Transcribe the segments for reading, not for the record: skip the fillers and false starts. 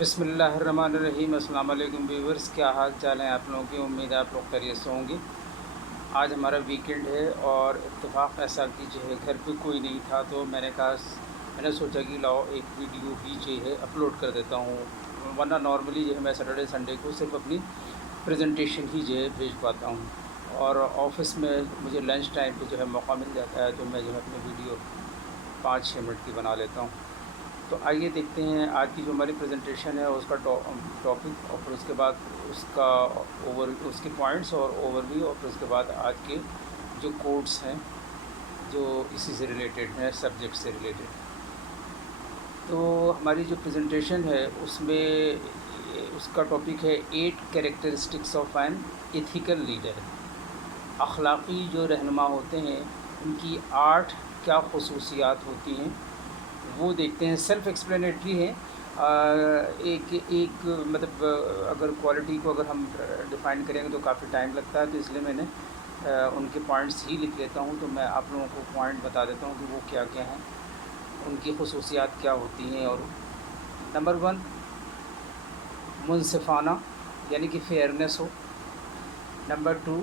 بسم اللہ الرحمن الرحیم۔ السلام علیکم ویورز، کیا حال چال ہیں آپ لوگوں کی؟ امید ہے آپ لوگ خیریت سے ہوں گے۔ آج ہمارا ویکنڈ ہے اور اتفاق ایسا کہ جو ہے گھر پہ کوئی نہیں تھا، تو میں نے سوچا کہ لاؤ ایک ویڈیو ہی جو ہے اپلوڈ کر دیتا ہوں، ورنہ نارملی جو ہے میں سیٹرڈے سنڈے کو صرف اپنی پریزنٹیشن ہی جو ہے بھیج پاتا ہوں، اور آفس میں مجھے لنچ ٹائم پہ جو ہے موقع مل جاتا ہے تو میں جو ہے اپنی ویڈیو 5-6 منٹ کی بنا لیتا ہوں۔ تو آئیے دیکھتے ہیں آج کی جو ہماری پریزنٹیشن ہے اس کا ٹاپک، اور پھر اس کے بعد اس کے پوائنٹس اور اوور ویو، اور پھر اس کے بعد آج کے جو کوڈس ہیں جو اسی سے ریلیٹڈ ہیں، سبجیکٹ سے ریلیٹڈ۔ تو ہماری جو پریزنٹیشن ہے اس میں اس کا ٹاپک ہے 8 characteristics of an ethical leader. اخلاقی جو رہنما ہوتے ہیں ان کی 8 کیا خصوصیات ہوتی ہیں وہ دیکھتے ہیں۔ سیلف ایکسپلینیٹری ہے، ایک مطلب اگر کوالٹی کو اگر ہم ڈیفائن کریں گے تو کافی ٹائم لگتا ہے، تو اس لیے میں نے ان کے پوائنٹس ہی لکھ لیتا ہوں۔ تو میں آپ لوگوں کو پوائنٹ بتا دیتا ہوں کہ وہ کیا کیا ہیں، ان کی خصوصیات کیا ہوتی ہیں۔ اور نمبر 1، منصفانہ یعنی کہ فیئرنیس ہو۔ نمبر 2،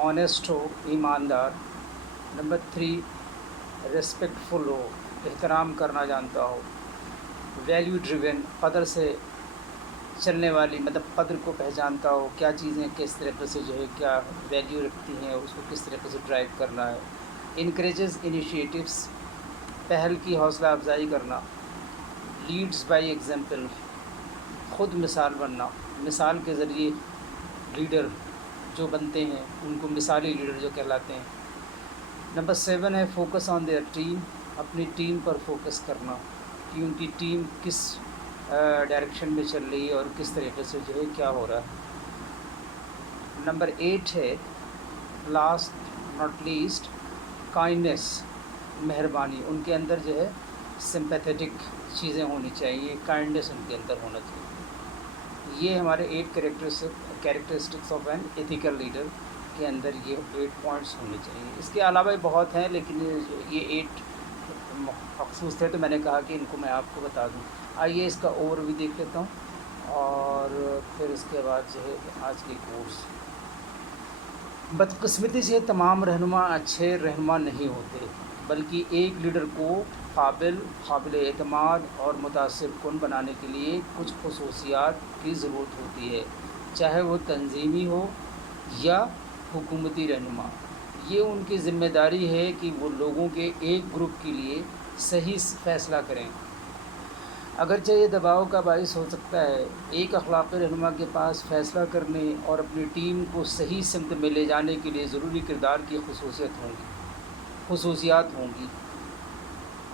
آنیسٹ ہو، ایماندار۔ نمبر 3، ریسپیکٹفل ہو، احترام کرنا جانتا ہو۔ ویلیو ڈریون، قدر سے چلنے والی، مطلب قدر کو پہچانتا ہو، کیا چیزیں کس طریقے سے جو ہے کیا ویلیو رکھتی ہیں، اس کو کس طریقے سے ڈرائیو کرنا ہے۔ انکریجز انیشیٹوز، پہل کی حوصلہ افزائی کرنا۔ لیڈز بائی ایگزامپل، خود مثال بننا، مثال کے ذریعے لیڈر جو بنتے ہیں ان کو مثالی لیڈر جو کہلاتے ہیں۔ نمبر 7 ہے فوکس آن دیئر ٹیم، اپنی ٹیم پر فوکس کرنا کہ ان کی ٹیم کس ڈائریکشن میں چل رہی ہے اور کس طریقے سے جو ہے کیا ہو رہا ہے۔ نمبر 8 ہے لاسٹ ناٹ لیسٹ، کائنڈنیس، مہربانی۔ ان کے اندر جو ہے سمپیتھیٹک چیزیں ہونی چاہیے، کائنڈنیس ان کے اندر ہونا چاہیے۔ یہ ہمارے 8 characteristics of an ethical leader کے اندر یہ 8 پوائنٹس ہونے چاہیے۔ اس کے علاوہ بہت ہیں لیکن یہ 8 مخصوص تھے تو میں نے کہا کہ ان کو میں آپ کو بتا دوں۔ آئیے اس کا اوور بھی دیکھ لیتا ہوں اور پھر اس کے بعد جو ہے آج کے کورس۔ بدقسمتی سے تمام رہنما اچھے رہنما نہیں ہوتے، بلکہ ایک لیڈر کو قابل اعتماد اور متاثر کن بنانے کے لیے کچھ خصوصیات کی ضرورت ہوتی ہے، چاہے وہ تنظیمی ہو یا حکومتی رہنما۔ یہ ان کی ذمہ داری ہے کہ وہ لوگوں کے ایک گروپ کے لیے صحیح فیصلہ کریں، اگرچہ یہ دباؤ کا باعث ہو سکتا ہے۔ ایک اخلاقی رہنما کے پاس فیصلہ کرنے اور اپنی ٹیم کو صحیح سمت میں لے جانے کے لیے ضروری کردار کی خصوصیات ہوں گی۔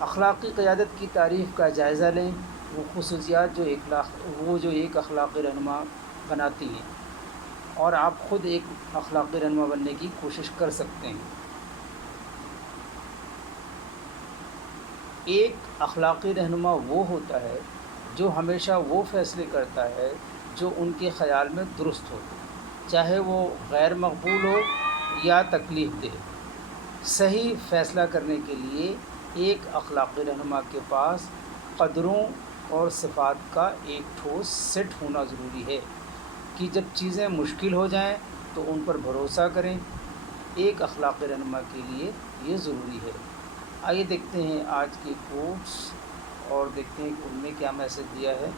اخلاقی قیادت کی تعریف کا جائزہ لیں، وہ خصوصیات جو ایک اخلاقی رہنما بناتی ہیں، اور آپ خود ایک اخلاقی رہنما بننے کی کوشش کر سکتے ہیں۔ ایک اخلاقی رہنما وہ ہوتا ہے جو ہمیشہ وہ فیصلے کرتا ہے جو ان کے خیال میں درست ہو، چاہے وہ غیر مقبول ہو یا تکلیف دہ۔ صحیح فیصلہ کرنے کے لیے ایک اخلاقی رہنما کے پاس قدروں اور صفات کا ایک ٹھوس سیٹ ہونا ضروری ہے کہ جب چیزیں مشکل ہو جائیں تو ان پر بھروسہ کریں۔ ایک اخلاقی رہنما کے لیے یہ ضروری ہے۔ آئیے دیکھتے ہیں آج کے کوٹس اور دیکھتے ہیں کہ ان میں کیا میسج دیا ہے۔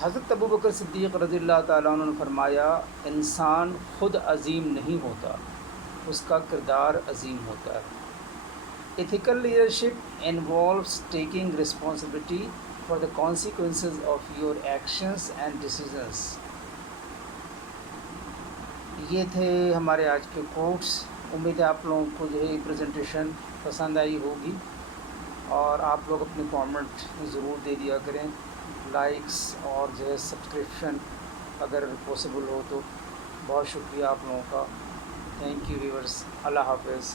حضرت ابوبکر صدیق رضی اللہ تعالیٰ عنہ نے فرمایا، انسان خود عظیم نہیں ہوتا، اس کا کردار عظیم ہوتا ہے۔ Ethical leadership involves taking responsibility for the consequences of your actions and decisions. یہ تھے ہمارے آج کے کوٹس۔ امید ہے آپ لوگوں کو جو ہے یہ پریزنٹیشن پسند آئی ہوگی، اور آپ لوگ اپنے کامنٹ ضرور دے دیا کریں، لائکس اور جو ہے سبسکرپشن اگر پاسبل ہو تو۔ بہت شکریہ آپ لوگوں کا۔ تھینک یو ویورز، اللہ حافظ۔